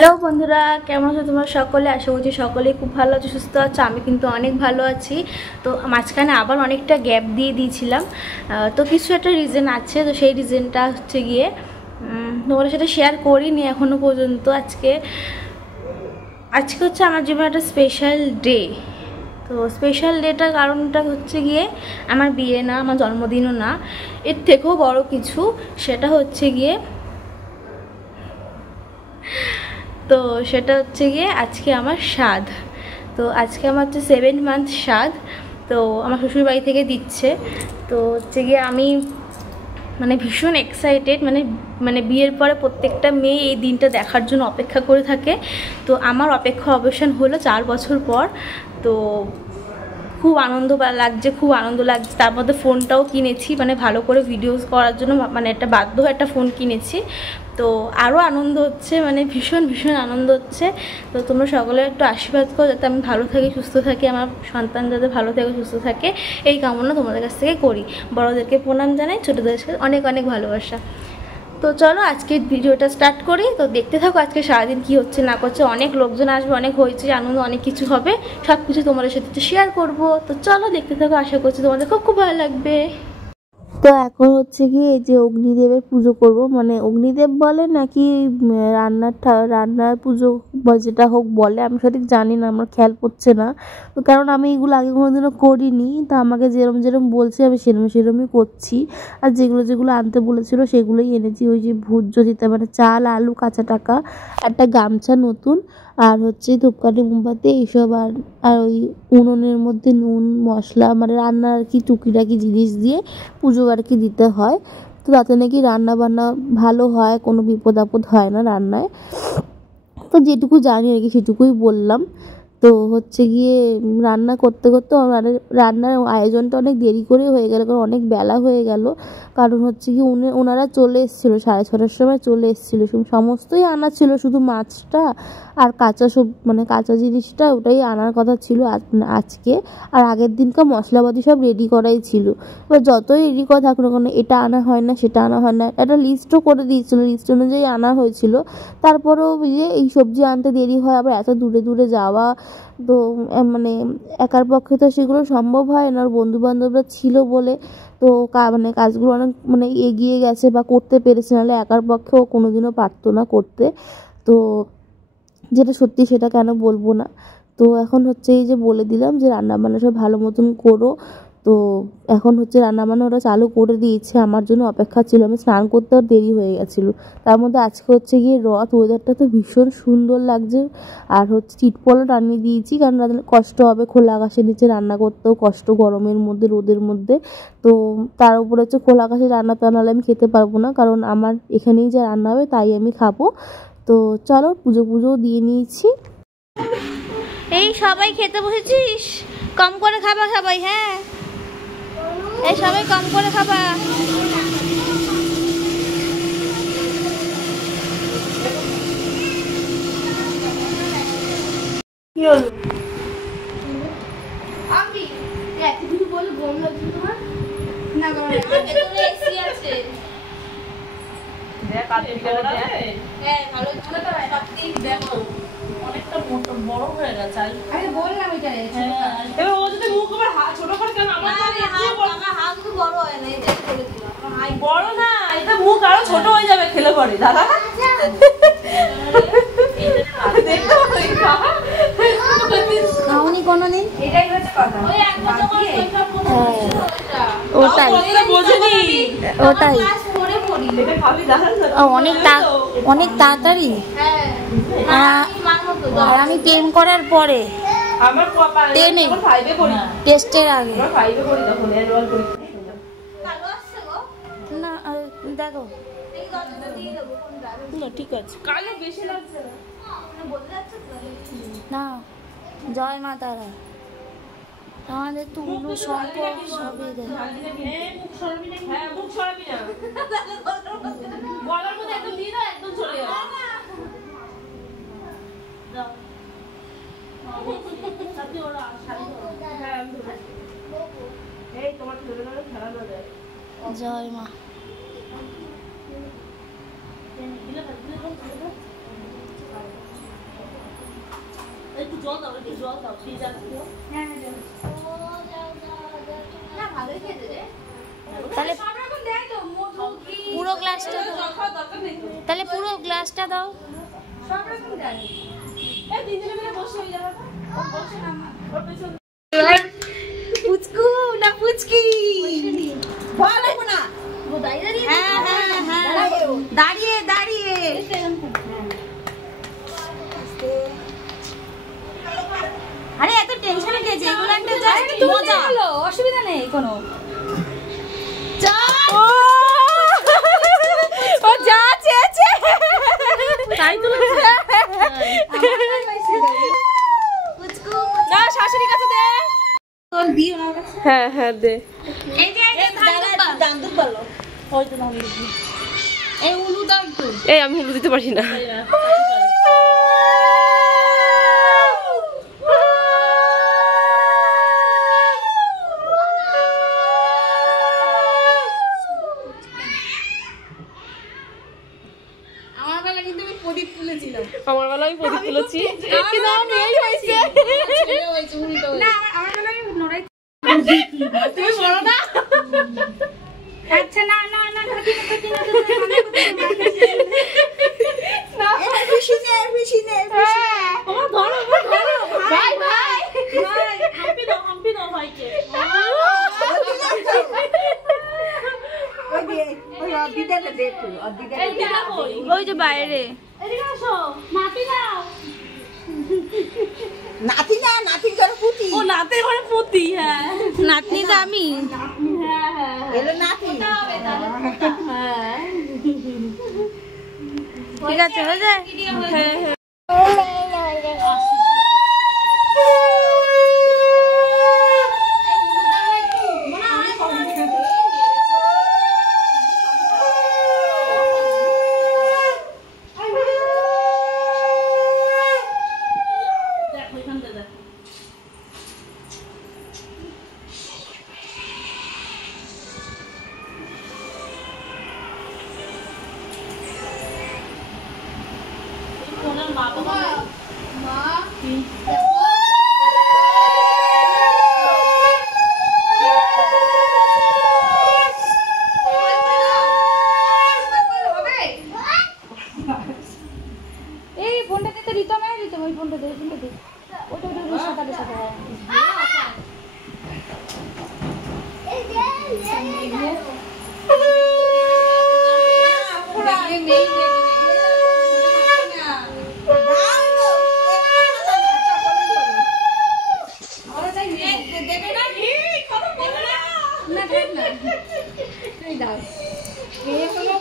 Hello বন্ধুরা, কেমন আছো তোমরা সকলে? আশা করছি সকলেই খুব ভালো আছো, সুস্থ আছো। আমি কিন্তু অনেক ভালো আছি। তো মাঝখানে আবার অনেকটা গ্যাপ দিয়ে দিয়েছিলাম, তো কিছু একটা রিজন আছে। তো সেই রিজনটা হচ্ছে গিয়ে তোমাদের সাথে শেয়ার করিনি এখনও পর্যন্ত। আজকে হচ্ছে আমার জীবনে একটা স্পেশাল ডে। তো স্পেশাল ডেটার কারণটা হচ্ছে গিয়ে আমার বিয়ে না, আমার জন্মদিনও না, এর থেকেও বড় কিছু। সেটা হচ্ছে গিয়ে আজকে আমার স্বাদ। তো আজকে আমার হচ্ছে 7 মান্থ স্বাদ। তো আমার শ্বশুরবাড়ি থেকে দিচ্ছে। তো হচ্ছে গিয়ে আমি ভীষণ এক্সাইটেড। মানে বিয়ের পরে প্রত্যেকটা মেয়ে এই দিনটা দেখার জন্য অপেক্ষা করে থাকে। তো আমার অপেক্ষা অবসান হলো 4 বছর পর। তো খুব আনন্দ লাগছে, খুব আনন্দ লাগছে। তার মধ্যে ফোনটাও কিনেছি, ভালো করে ভিডিওস করার জন্য, একটা বাধ্য একটা ফোন কিনেছি। তো আরও আনন্দ হচ্ছে, ভীষণ ভীষণ আনন্দ হচ্ছে। তো তোমরা সকলে একটু আশীর্বাদ করো যাতে আমি ভালো থাকি, সুস্থ থাকি, আমার সন্তান যাতে ভালো থাকে, সুস্থ থাকে, এই কামনা তোমাদের কাছ থেকে করি। বড়োদেরকে প্রণাম জানাই, ছোটোদের কাছে অনেক অনেক ভালোবাসা। তো চলো আজকের ভিডিওটা স্টার্ট করি। তো দেখতে থাকো আজকে সারাদিন কি হচ্ছে না করছে। অনেক লোকজন আসবে, অনেক হয়েছে আনন্দ, অনেক কিছু হবে, সব কিছু তোমাদের সাথে শেয়ার করব। তো চলো দেখতে থাকো, আশা করছি তোমাদের খুব খুব ভালো লাগবে। তো এখন হচ্ছে কি এই যে অগ্নিদেবের পুজো করব, অগ্নিদেব বলে নাকি রান্নার পুজো বা যেটা হোক বলে, আমি সঠিক জানি না, আমার খেয়াল পড়ছে না। তো কারণ আমি এগুলো আগে কোনোদিনও করিনি, তা আমাকে যেরম বলছে আমি সেরমই করছি। আর যেগুলো আনতে বলেছিল সেগুলোই এনেছি। ওই যে ভুজ্য দিতে, চাল, আলু, কাঁচা টাকা, একটা গামছা নতুন, আর হচ্ছে ধূপকাঠি, মোমবাতি, এইসব। আর ওই উনুনের মধ্যে নুন, মশলা, রান্নার আর কি টুকিটাকি জিনিস দিয়ে পুজো আর কি দিতে হয়। তো তাতে নাকি রান্না বান্না ভালো হয়, কোনো বিপদ আপদ হয় না রান্নায়। তো যেটুকু জানি আর কি সেটুকুই বললাম। তো হচ্ছে গিয়ে রান্না করতে করতে রান্নার আয়োজনটা অনেক দেরি করে হয়ে গেল, কারণ অনেক বেলা হয়ে গেল। কারণ হচ্ছে কি ওনারা চলে এসেছিলো 6:30টার সময় চলে এসেছিলো। সমস্তই আনা ছিল, শুধু মাছটা আর কাঁচা কাঁচা জিনিসটা ওটাই আনার কথা ছিল আজকে। আর আগের দিনকার মশলাপাতি সব রেডি করাই ছিল। এবার যতই রেডি করা থাকুক না কেন, এটা আনা হয় না, সেটা আনা হয় না, একটা লিস্টও করে দিয়েছিলো, লিস্ট অনুযায়ী আনা হয়েছিল। তারপরেও যে এই সবজি আনতে দেরি হয়, আবার এত দূরে দূরে যাওয়া, তো একার পক্ষে তো সেগুলো সম্ভব হয় না। বন্ধু বান্ধবরা ছিল বলে তো কাজগুলো অনেক এগিয়ে গেছে বা করতে পেরেছে, নাহলে একার পক্ষেও কোনোদিনও পারতো না করতে। তো যেটা সত্যি সেটা কেন বলবো না। তো এখন হচ্ছে এই যে বলে দিলাম যে রান্নাবান্না সব ভালো মতন করো। তো এখন হচ্ছে রান্নাবান্না ওরা চালু করে দিয়েছে, আমার জন্য অপেক্ষা ছিল। আমি স্নান করতে আর দেরি হয়ে গেছিলো। তার মধ্যে আজকে হচ্ছে গিয়ে রথ, ওয়েদারটা তো ভীষণ সুন্দর লাগছে। আর হচ্ছে চিটপলও টানিয়ে দিয়েছি, কারণ কষ্ট হবে খোলা আকাশের নিচে রান্না করতেও, কষ্ট গরমের মধ্যে, রোদের মধ্যে। তো তার উপরে হচ্ছে খোলা আকাশে রান্না টানালে আমি খেতে পারবো না, কারণ আমার এখানেই যা রান্না হবে তাই আমি খাবো। তো চলো পুজো দিয়ে নিয়েছি। এই সবাই খেতে বসেছিস? কম করে খাবা সবাই, হ্যাঁ এই সবাই কম করে খাবা। কি হলো? আমি এত কিছু বলে গরম লাগছে তোমার? না গরম লাগছে, ভেতরে এসি আছে। দেখ কাটে গেলে হ্যাঁ ভালো ছিল তো, সবকিছু দেখো অনেকটা মোটা বড় হয়ে গেছে। আরে বললাম এটা এবার ও যদি মুখ আবার ছোট করে, কেন আমার হাত তো বড় হয় না, এটাই করে দিলাম। আমার বড় না, এটা মুখ আরো ছোট হয়ে যাবে খেলে পরে। দাদা দেখো খাওনি কোনোদিন? এটাই হচ্ছে কথা, ওই এক বছর করে ওটাই ওটাই অনেক তাড়াতাড়ি। আর আমি প্রেম করার পরে, টেস্টের আগে না। দেখো ঠিক আছে না। জয় মা তারা, আমাদের তো উলু শঙ্খ সবই দেয়। জয় মা। একটু জল দাও, একটু জল দাও, ফ্রিজ আছে তো? হ্যাঁ হ্যাঁ। না ভালোই খেতে রে। তাহলে সব রকম দেয় তো, মধু ঘি পুরো গ্লাসটা দাও। দরকার নেই তো। তাহলে পুরো গ্লাসটা দাও। সব রকম দেয়। এই তিনজনে মিলে বসে হয়ে যাবে না? বসে না ওর পেছনে। পুচকু না পুচকি? বলো না। ও দাঁড়িয়ে। হ্যাঁ হ্যাঁ হ্যাঁ। দাঁড়িয়ে দাঁড়িয়ে। আরে এত টেনশনে গেছে, এগুলো একটা জাস্ট মজা হলো, অসুবিধা নেই কোনো। ও যা চেয়েছে তাই তো না, শাশুড়ির কাছে দে। তোর দিও না কাছে। হ্যাঁ হ্যাঁ দে। এই যে দাম দুধ বলো। ওই তো দাম দুধ। এই উলু দাও একটু। এই আমি উলু দিতে পারি না। আমার বেলায় আমি প্রদীপ তুলেছি, কিন্তু আমার মেয়েই হয়েছে। না আমার বেলায় নড়াই। তুমি বলো না। আচ্ছা না না না খুশি নে খুশি নে। আমার ধরো ধরো ভাই ভাই ভাই হাম্পি দাও ভাইকে। ওই যে বাইরে। নাতি না, নাতির ঘরে পুতি। ও নাতির ঘরে পুতি। হ্যাঁ নাতনি তো আমি। হ্যাঁ হ্যাঁ এলো নাতি। হ্যাঁ ঠিক আছে হয়ে যায়। হ্যাঁ হ্যাঁ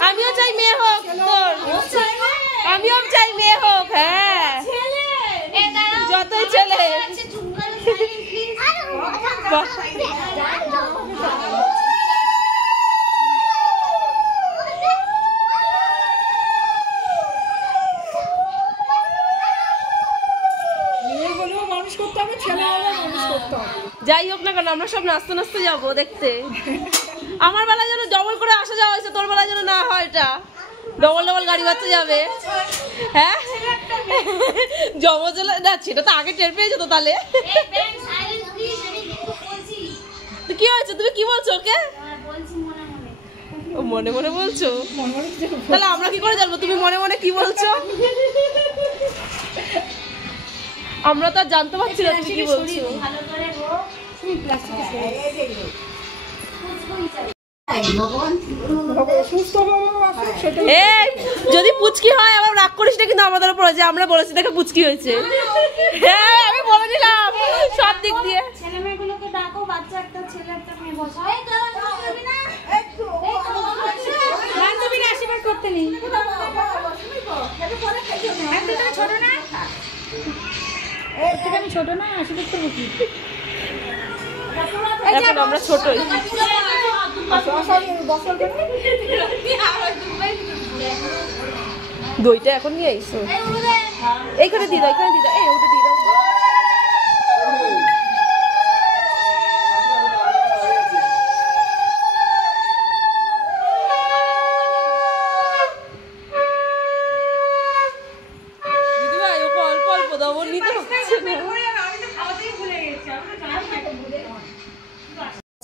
আমিও চাই মেয়ে হোক তোর, আমিও চাই মেয়ে হোক। হ্যাঁ যতই ছেলে। যাই হোক না কেন আমরা সব নাচতে নাচতে যাবো দেখতে। আমার বেলায় যেন ডবল করে আসা যাওয়া হয়েছে, তোর বেলায় যেন না হয়, এটা ডবল ডবল গাড়ি বাচ্চা যাবে। হ্যাঁ জমজলা না, সেটা তো আগে টের পেয়েছো তো। তাহলে কি হয়েছে, তুমি কি বলছো ওকে? মনে মনে বলছো? তাহলে আমরা কি করে জানবো তুমি মনে মনে কি বলছো? আমরা তো আর জানতে পারছি না তুমি কি বলছো। যদি পুচকি হয় আবার রাগ করিস না কিন্তু আমাদের উপর, যে আমরা বলেছি দেখে পুচকি হয়েছে। হ্যাঁ আমি বলে দিলাম সব দিক দিয়ে। ছেলে মেয়েগুলোকে ডাকো, বাচ্চা একটা ছেলে একটা মেয়ে বসা। বান্ধবীরা আশীর্বাদ করতে নেই। ছোট না আমি ছোট না, আশীর্বাদ করবো কি? এখন আমরা ছোটই। দইটা এখন নিয়ে আইসো, এইখানে দিয়ে দাও, এইখানে দিয়ে দাও। এই ওটা দিয়ে দাও। দিদিভাই ওকে অল্প অল্প দাও, নিতে হচ্ছে না।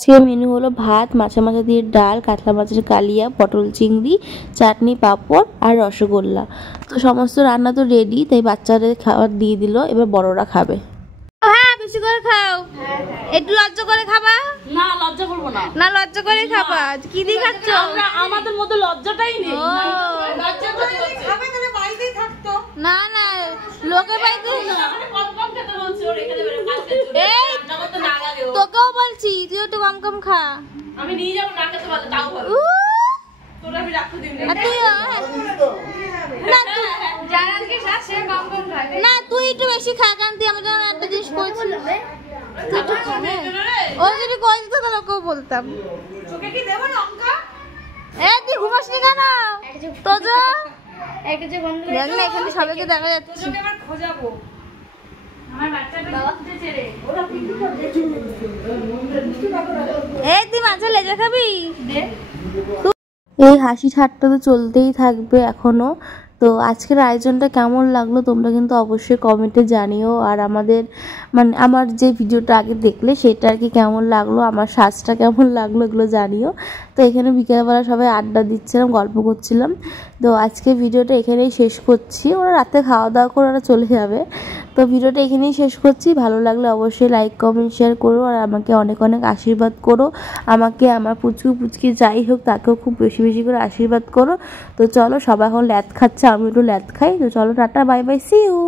আজকে মেনু হলো ভাত, মাছা মাছা দিয়ে ডাল, কাতলা মাছের কালিয়া, পটল চিংড়ি, চাটনি, পাঁপড় আর রসগোল্লা। তো সমস্ত রান্না তো রেডি, তাই বাচ্চাদের খাবার দিয়ে দিল, এবার বড়রা খাবে। হ্যাঁ বেশি করে খাও, একটু লজ্জা করে খাবা। না লজ্জা করবো না, না লজ্জা করে খাবা। কি দিয়ে খাচ্ছ? আমাদের মধ্যে লজ্জাটাই নেই। না না লোকের বাড়িতে তোকেও বলছি তুই একটু কম কম খা। আমি নিয়ে যাবো না খেতে পারলে তাও ভালো। তোরা আমি রাখতে দিবি না। না তুই একটু বেশি খা, কারণ তুই আমার জন্য একটা জিনিস করছিস। ও যদি কইস তো লোকেও বলতাম। তোকে কি দেবো লঙ্কা? তুই ঘুমাস নি কেন? তোজো দেখ না এখানে সবাইকে দেখা যাচ্ছে। খোঁজাবো আমার বাচ্চাটা খুঁজেছে রে। তুই মাছের লেজা খাবি? এই হাসি ঠাট্টা তো চলতেই থাকবে এখনো। তো আজকের আয়োজনটা কেমন লাগলো তোমরা কিন্তু অবশ্যই কমেন্টে জানিও। আর আমার যে ভিডিওটা আগে দেখলে সেটা আর কি কেমন লাগলো, আমার সাজটা কেমন লাগলো এগুলো জানিও। তো এখানে বিকেলবেলা সবাই আড্ডা দিচ্ছিলাম, গল্প করছিলাম। তো আজকে ভিডিওটা এখানেই শেষ করছি, ওরা রাতে খাওয়া দাওয়া করে ওরা চলে যাবে। তো ভিডিওটা এখানেই শেষ করছি। ভালো লাগলে অবশ্যই লাইক কমেন্ট শেয়ার করো, আর আমাকে অনেক অনেক আশীর্বাদ করো। আমাকে আমার পুচকি যাই হোক তাকেও খুব বেশি বেশি করে আশীর্বাদ করো। তো চলো, সবাই এখন ল্যাদ খাচ্ছে, আমি একটু ল্যাদ খাই। তো চলো tata, bye bye, see you.